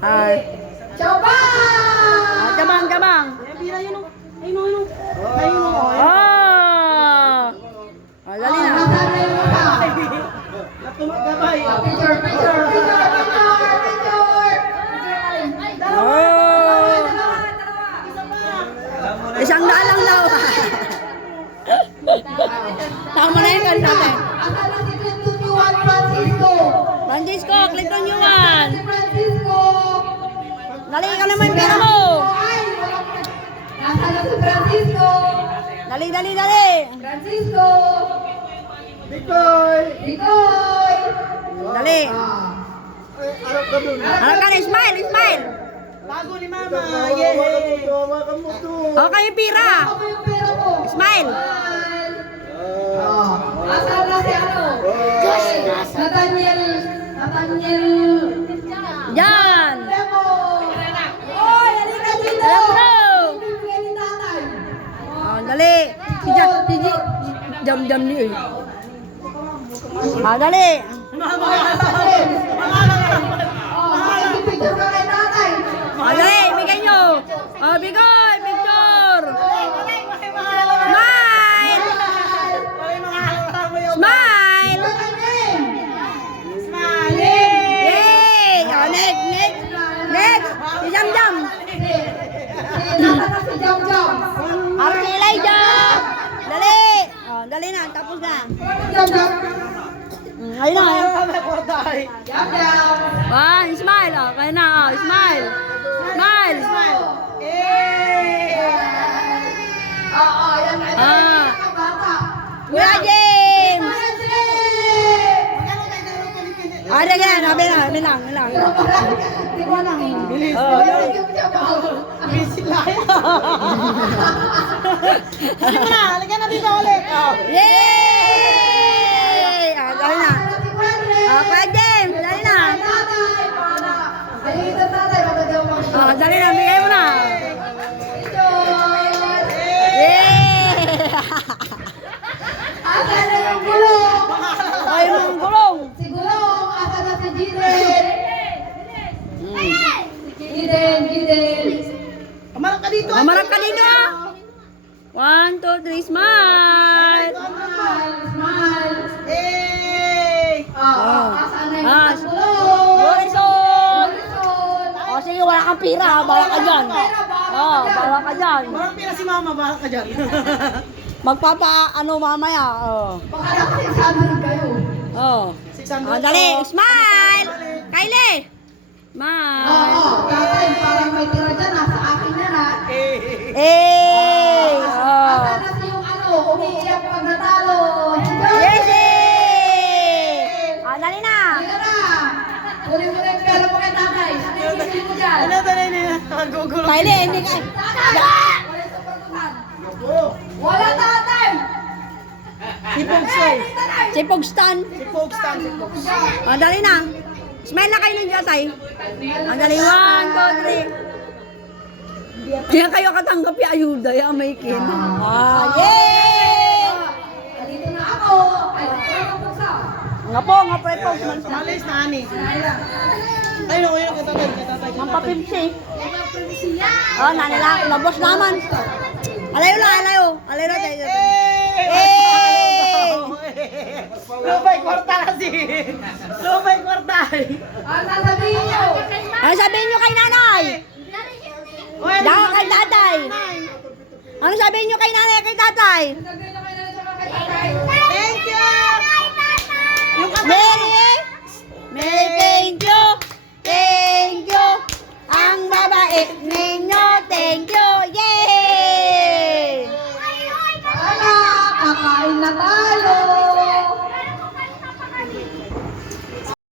Ay. Choba! Gamang, gamang. Ayun. Oh! Dali na. Picture. Oh! Isang daan lang daw. Tama na yun kan natin. Asa na si Clinton Yuan Francisco? Francisco, Clinton Yuan. Si Francisco! Dali ka naman yung pera mo. Nasa na si Francisco? Dali. Francisco! Bikoy! Dali. Harap ka dun. Harap ka na, smile. Bago ni Mama. Hawakan mo to. O, kayo pira. Ako yung pera mo. Smile. Asa na si ano? Nathaniel. Yan. Lemo. Oy, halika dito. Alam mo. Ibibigay ni tatay. O, dali. Jam niyo eh. Dali. Picture ka kay tatay. Dali, bigay nyo. Bigay, picture. Smile. Yay. Next. Si Jam. Si Jam. Harap si Elijah. Dali. Dali na, tapos na. Jam. Ayun na. Jam. Smile. Kaya na. Smile. Oo, yan. Bata. Kuya James. Ada kan? Bilang. Bilis. Bilis lang. Halika na dito ulit. Yay! Dali na. Kuya James, dali na. Dali na, bigay mo na. Yay! Asa na yung gulong? Ay, yung gulong. Si gulong, asa na si Jiden? Jiden. Kamarap ka dito. Mamarap ka dito. 1, 2, 3, smile. Smile. Asa na yung gulong? Horizon. Horizon. Sige, wala kang pira. Bawa ka dyan. Bawa ka dyan. Marang pila si Mama. Baka ka dyan. Mamaya. Baka naka-600 kayo. 600. Dali, smile. Kylie. Smile. Tatay, parang may tira dyan. Nasa akin yan ha. Asa na si yung umiiyak pag natalo. Yes. Dali na. Halika na. Huli mo na yung pera mo kay tatay. Ano yung isip mo dyan? Gugulo. Kylie, hindi ka. Wala sa pagkutan. Wala tatay. Si Pogsoy. Si Pogstan. Si Pogstan. Dali na. Smile na kayo ng jatay. Dali, 1, 2, 3. Kaya kayo katanggap yung ayuda, yung may kin. Yay! Dito na ako. Ay, wala kang buksa. Nga po, Pogs. Malis na ani. Ay, naku yun. Katatay. Mampapimsi. Nanila, labos naman. Alayo tayo. Lubay kwarta na si. Lubay kwarta. Ano sasabihin niyo? Ano sabihin nyo kay nanay? Daka kay tatay. Ano sabihin nyo kay nanay kay tatay? Sabihin na kayo na sa kay tatay. Thank you. Yung Mary, thank you. Ang babae ninyo, thank you. Yay! Kakain na tayo.